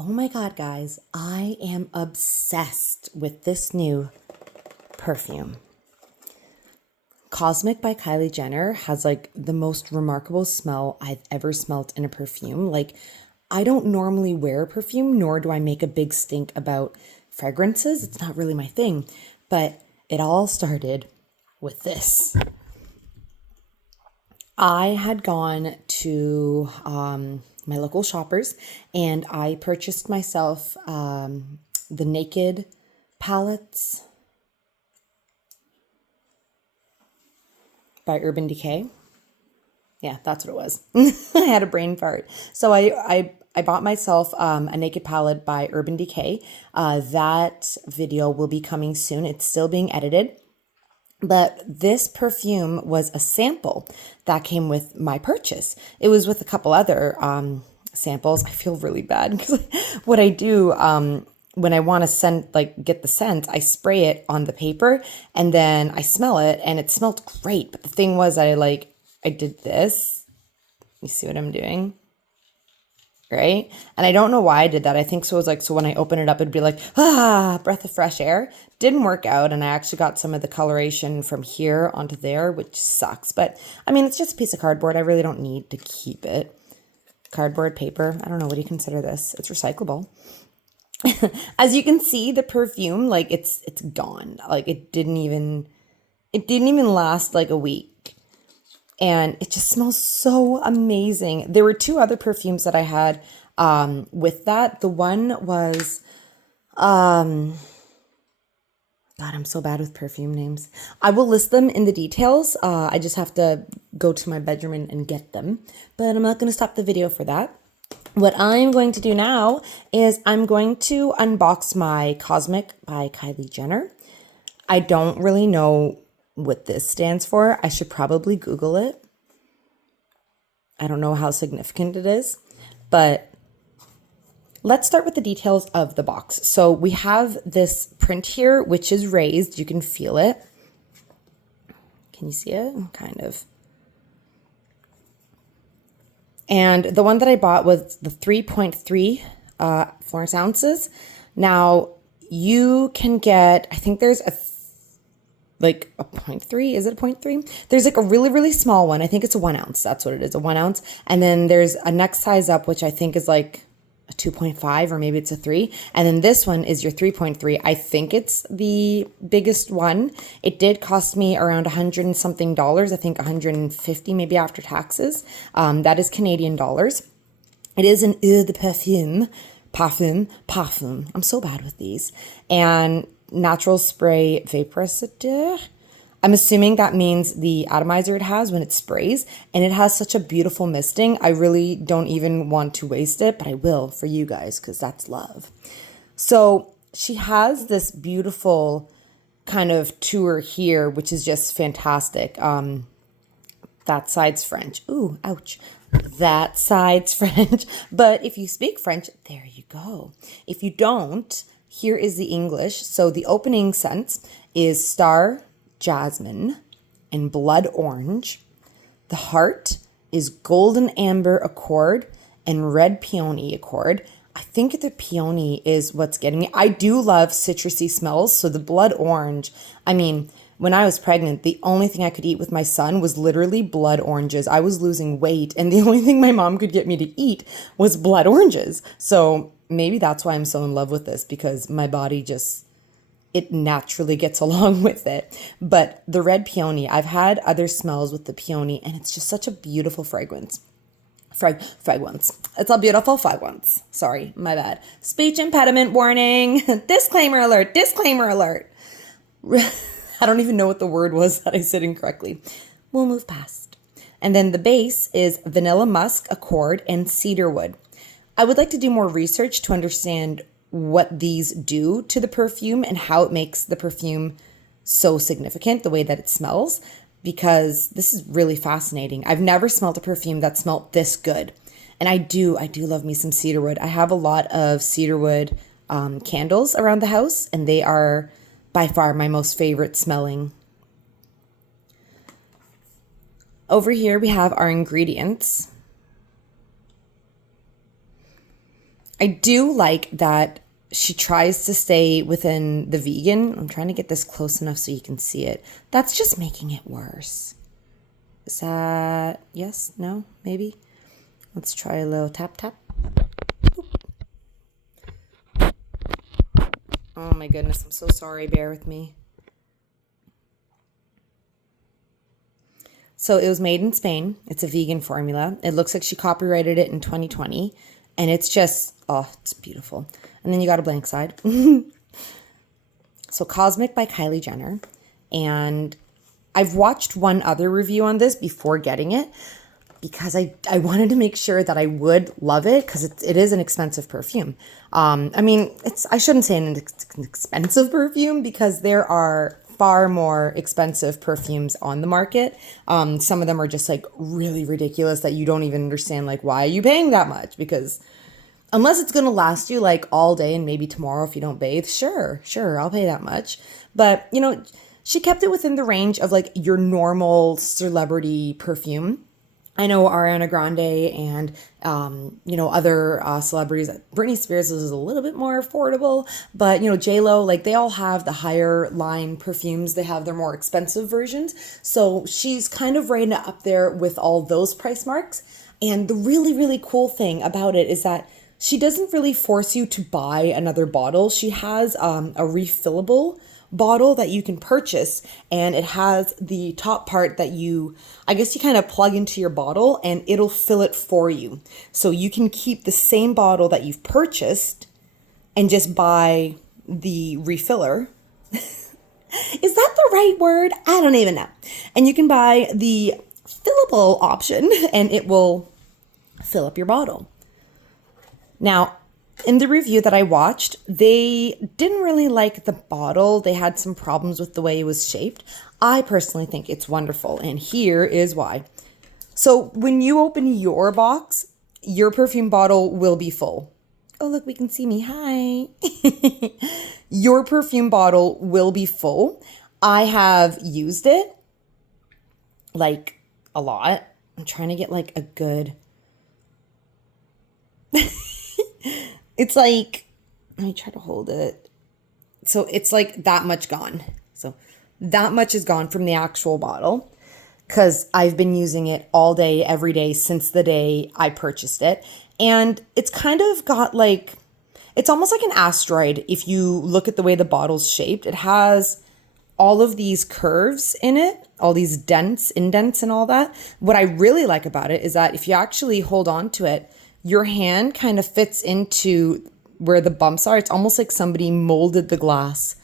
Oh my God, guys, I am obsessed with this new perfume. Cosmic by Kylie Jenner has like the most remarkable smell I've ever smelt in a perfume. Like, I don't normally wear perfume, nor do I make a big stink about fragrances. It's not really my thing, but it all started with this. I had gone to my local shoppers and I purchased myself the Naked palettes by Urban Decay. Yeah, that's what it was. I had a brain fart. So I bought myself a Naked palette by Urban Decay. That video will be coming soon. It's still being edited. But this perfume was a sample that came with my purchase. It was with a couple other samples. I feel really bad because what I do when I want to get the scent, I spray it on the paper and then I smell it and it smelled great. But the thing was, I did this. You see what I'm doing? Right? And I don't know why I did that. I think so it was like, so when I open it up, it'd be like, breath of fresh air. Didn't work out. And I actually got some of the coloration from here onto there, which sucks. But I mean, it's just a piece of cardboard. I really don't need to keep it. Cardboard, paper. I don't know. What do you consider this? It's recyclable. As you can see, the perfume, like it's gone. Like it didn't even last like a week. And it just smells so amazing. There were two other perfumes that I had with that. The one was, God, I'm so bad with perfume names. I will list them in the details. I just have to go to my bedroom and get them. But I'm not going to stop the video for that. What I'm going to do now is I'm going to unbox my Cosmic by Kylie Jenner. I don't really know what this stands for. I should probably Google it. I don't know how significant it is, but let's start with the details of the box. So we have this print here, which is raised. You can feel it. Can you see it? Kind of. And the one that I bought was the 3.3 Florence ounces. Now you can get, I think there's a 0.3. Is it a 0.3? There's like a really, really small one. I think it's a 1 ounce. That's what it is, a 1 ounce. And then there's a next size up, which I think is like a 2.5 or maybe it's a 3. And then this one is your 3.3. I think it's the biggest one. It did cost me around $100 and something. I think 150 maybe after taxes. That is Canadian dollars. It is an eau de parfum. Parfum. I'm so bad with these. And natural spray vaporisateur. I'm assuming that means the atomizer it has when it sprays, and it has such a beautiful misting. I really don't even want to waste it, but I will for you guys because that's love. So she has this beautiful kind of tour here, which is just fantastic. That side's French. Ooh, ouch. That side's French. But if you speak French, there you go. If you don't, here is the English. So the opening scents is Star Jasmine and Blood Orange. The heart is Golden Amber Accord and Red Peony Accord. I think the peony is what's getting me. I do love citrusy smells. So the Blood Orange, I mean, when I was pregnant, the only thing I could eat with my son was literally blood oranges. I was losing weight, and the only thing my mom could get me to eat was blood oranges. So maybe that's why I'm so in love with this, because my body just, it naturally gets along with it. But the red peony, I've had other smells with the peony, and it's just such a beautiful fragrance. Fragrance. It's a beautiful fragrance. Sorry, my bad. Speech impediment warning. Disclaimer alert. Disclaimer alert. I don't even know what the word was that I said incorrectly. We'll move past. And then the base is Vanilla Musk, Accord, and Cedarwood. I would like to do more research to understand what these do to the perfume and how it makes the perfume so significant, the way that it smells, because this is really fascinating. I've never smelled a perfume that smelled this good. And I do love me some cedarwood. I have a lot of cedarwood candles around the house, and they are by far my most favorite smelling. Over here we have our ingredients. I do like that she tries to stay within the vegan. I'm trying to get this close enough so you can see it. That's just making it worse. Is that yes? No? Maybe? Let's try a little tap tap. Oh my goodness, I'm so sorry. Bear with me. So it was made in Spain. It's a vegan formula. It looks like she copyrighted it in 2020. And it's just, oh, it's beautiful. And then you got a blank side. So Cosmic by Kylie Jenner. And I've watched one other review on this before getting it because I wanted to make sure that I would love it because it is an expensive perfume. I mean, I shouldn't say an expensive perfume because there are far more expensive perfumes on the market. Some of them are just like really ridiculous that you don't even understand like why are you paying that much, because unless it's going to last you like all day and maybe tomorrow if you don't bathe, sure, I'll pay that much. But you know, she kept it within the range of like your normal celebrity perfume. I know Ariana Grande and, other celebrities. Britney Spears is a little bit more affordable, but, J-Lo, like they all have the higher line perfumes. They have their more expensive versions. So she's kind of right up there with all those price marks. And the really, really cool thing about it is that she doesn't really force you to buy another bottle. She has a refillable bottle that you can purchase, and it has the top part that you kind of plug into your bottle and it'll fill it for you. So you can keep the same bottle that you've purchased and just buy the refiller. Is that the right word? I don't even know. And you can buy the fillable option and it will fill up your bottle. Now, in the review that I watched, they didn't really like the bottle. They had some problems with the way it was shaped. I personally think it's wonderful, and here is why. So when you open your box, your perfume bottle will be full. Oh, look, we can see me. Hi. Your perfume bottle will be full. I have used it like a lot. I'm trying to get like a good... It's like, let me try to hold it. So it's like that much gone. So that much is gone from the actual bottle because I've been using it all day, every day since the day I purchased it. And it's kind of got like, it's almost like an asteroid if you look at the way the bottle's shaped. It has all of these curves in it, all these indents and all that. What I really like about it is that if you actually hold on to it, your hand kind of fits into where the bumps are. It's almost like somebody molded the glass,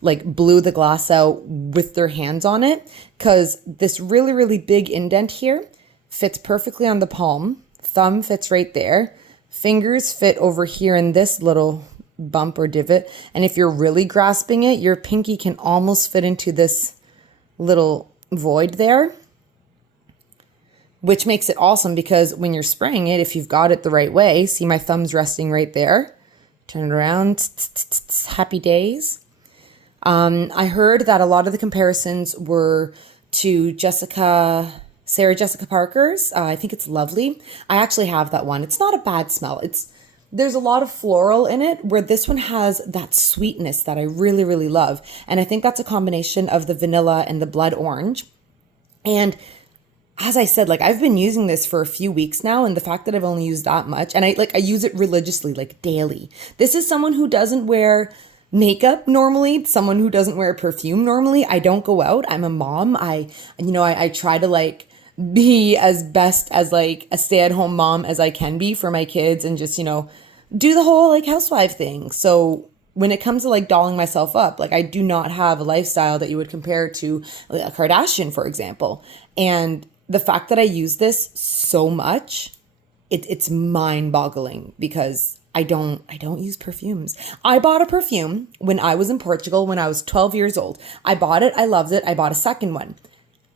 like blew the glass out with their hands on it, because this really, really big indent here fits perfectly on the palm. Thumb fits right there. Fingers fit over here in this little bump or divot. And if you're really grasping it, your pinky can almost fit into this little void there, which makes it awesome because when you're spraying it, if you've got it the right way, see my thumb's resting right there. Turn it around. Happy days. I heard that a lot of the comparisons were to Sarah Jessica Parker's. I think it's lovely. I actually have that one. It's not a bad smell. There's a lot of floral in it, where this one has that sweetness that I really, really love. And I think that's a combination of the vanilla and the blood orange. And as I said, like I've been using this for a few weeks now, and the fact that I've only used that much, and I use it religiously, like daily. This is someone who doesn't wear makeup normally, someone who doesn't wear perfume normally. I don't go out. I'm a mom. I try to like be as best as like a stay-at-home mom as I can be for my kids, and just, do the whole like housewife thing. So when it comes to like dolling myself up, like I do not have a lifestyle that you would compare to a Kardashian, for example. And the fact that I use this so much, it's mind-boggling because I don't use perfumes. I bought a perfume when I was in Portugal when I was 12 years old. I bought it. I loved it. I bought a second one.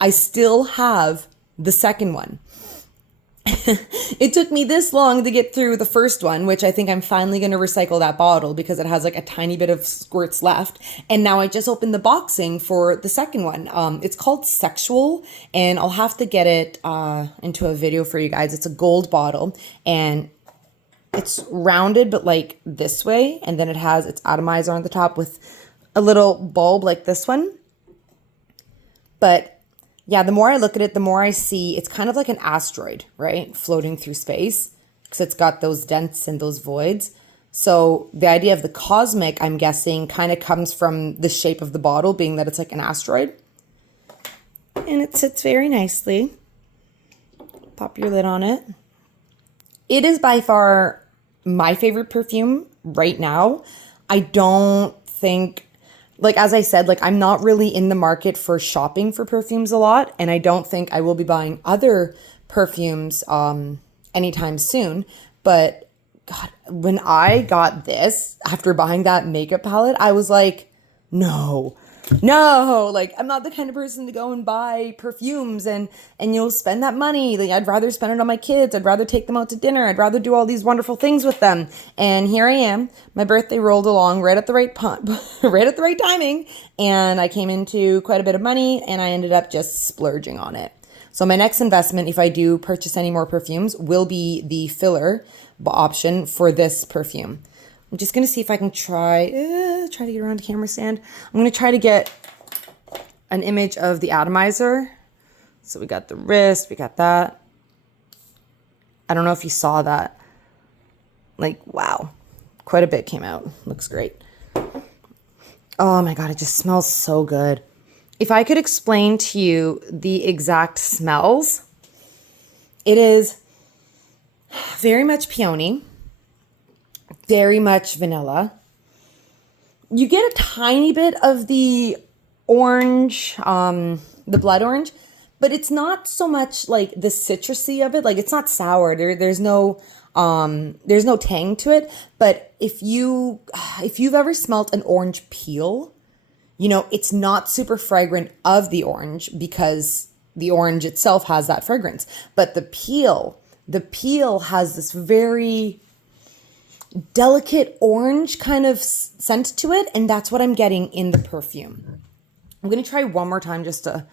I still have the second one. It took me this long to get through the first one, which I think I'm finally going to recycle that bottle because it has like a tiny bit of squirts left. And now I just opened the boxing for the second one. It's called Sexual, and I'll have to get it into a video for you guys. It's a gold bottle, and it's rounded, but like this way. And then it has its atomizer on the top with a little bulb like this one. But yeah, the more I look at it, the more I see it's kind of like an asteroid, right? Floating through space because it's got those dents and those voids. So the idea of the cosmic, I'm guessing, kind of comes from the shape of the bottle, being that it's like an asteroid. And it sits very nicely. Pop your lid on it. It is by far my favorite perfume right now. I don't think, like, as I said, like, I'm not really in the market for shopping for perfumes a lot. And I don't think I will be buying other perfumes anytime soon. But God, when I got this after buying that makeup palette, I was like, no, like I'm not the kind of person to go and buy perfumes and you'll spend that money. Like I'd rather spend it on my kids. I'd rather take them out to dinner. I'd rather do all these wonderful things with them. And here I am. My birthday rolled along right at the right right at the right timing, and I came into quite a bit of money, and I ended up just splurging on it. So my next investment, if I do purchase any more perfumes, will be the filler option for this perfume. I'm just going to see if I can try to get around the camera stand. I'm going to try to get an image of the atomizer. So we got the wrist, we got that. I don't know if you saw that. Like, wow, quite a bit came out. Looks great. Oh my God, it just smells so good. If I could explain to you the exact smells, it is very much peony, very much vanilla. You get a tiny bit of the orange, the blood orange, but it's not so much like the citrusy of it. Like it's not sour. There's no tang to it. But if you've ever smelt an orange peel, you know, it's not super fragrant of the orange because the orange itself has that fragrance. But the peel has this very delicate orange kind of scent to it. And that's what I'm getting in the perfume. I'm going to try one more time just to,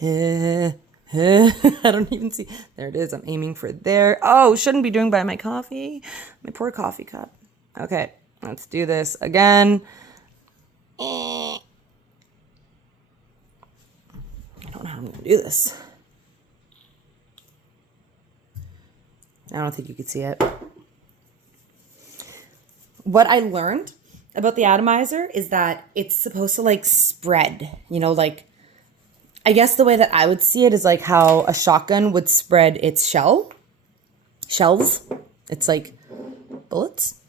I don't even see. There it is. I'm aiming for there. Oh, shouldn't be doing by my coffee. My poor coffee cup. Okay, let's do this again. I don't know how I'm going to do this. I don't think you could see it. What I learned about the atomizer is that it's supposed to like spread, you know, like I guess the way that I would see it is like how a shotgun would spread its shells. It's like bullets.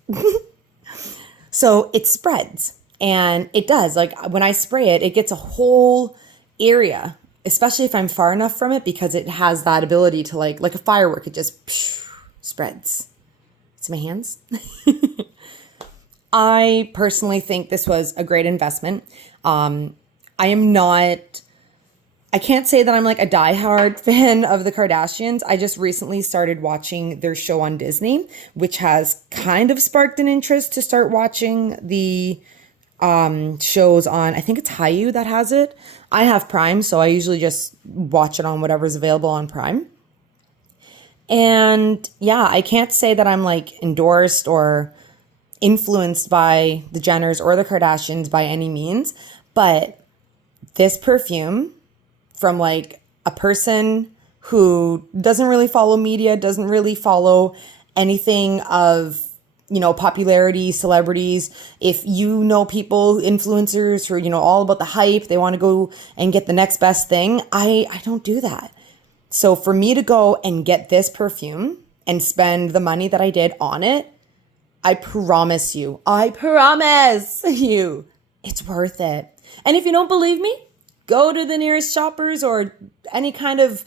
So it spreads, and it does. Like when I spray it, it gets a whole area, especially if I'm far enough from it, because it has that ability to like a firework. It just spreads. It's my hands. I personally think this was a great investment. I can't say that I'm like a diehard fan of the Kardashians. I just recently started watching their show on Disney, which has kind of sparked an interest to start watching the shows on, I think it's Hayu that has it. I have Prime, so I usually just watch it on whatever's available on Prime. And yeah, I can't say that I'm like endorsed or influenced by the Jenners or the Kardashians by any means, but this perfume from like a person who doesn't really follow media, doesn't really follow anything of, you know, popularity, celebrities. If you know people, influencers who are, you know, all about the hype, they want to go and get the next best thing. I don't do that. So for me to go and get this perfume and spend the money that I did on it, I promise you, it's worth it. And if you don't believe me, go to the nearest Shoppers or any kind of,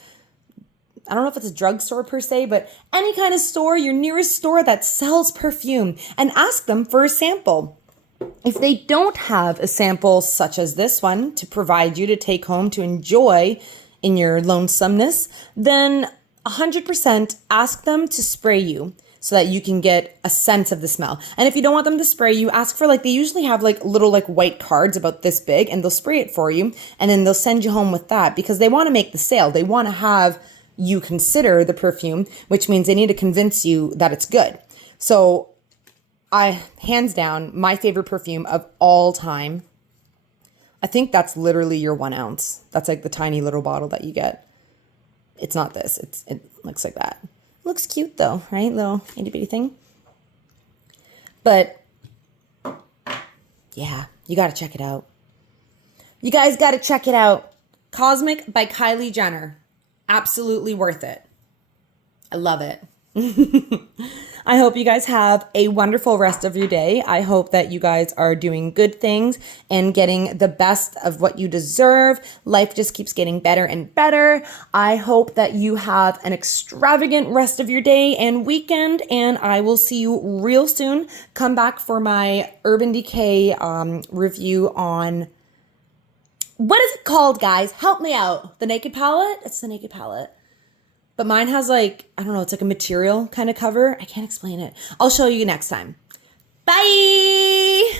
I don't know if it's a drugstore per se, but any kind of store, your nearest store that sells perfume, and ask them for a sample. If they don't have a sample such as this one to provide you to take home to enjoy in your lonesomeness, then 100% ask them to spray you so that you can get a sense of the smell. And if you don't want them to spray you, ask for they usually have little white cards about this big, and they'll spray it for you, and then they'll send you home with that because they want to make the sale. They want to have you consider the perfume, which means they need to convince you that it's good. So hands down, my favorite perfume of all time. I think that's literally your 1 ounce. That's like the tiny little bottle that you get. It's not this. It looks like that. It looks cute though, right? Little itty bitty thing. But yeah, you got to check it out. You guys got to check it out. Cosmic by Kylie Jenner. Absolutely worth it. I love it. I hope you guys have a wonderful rest of your day. I hope that you guys are doing good things and getting the best of what you deserve. Life just keeps getting better and better. I hope that you have an extravagant rest of your day and weekend, and I will see you real soon. Come back for my Urban Decay review on, what is it called, guys? Help me out. The Naked Palette? It's the Naked Palette. But mine has like, I don't know, it's like a material kind of cover. I can't explain it. I'll show you next time. Bye!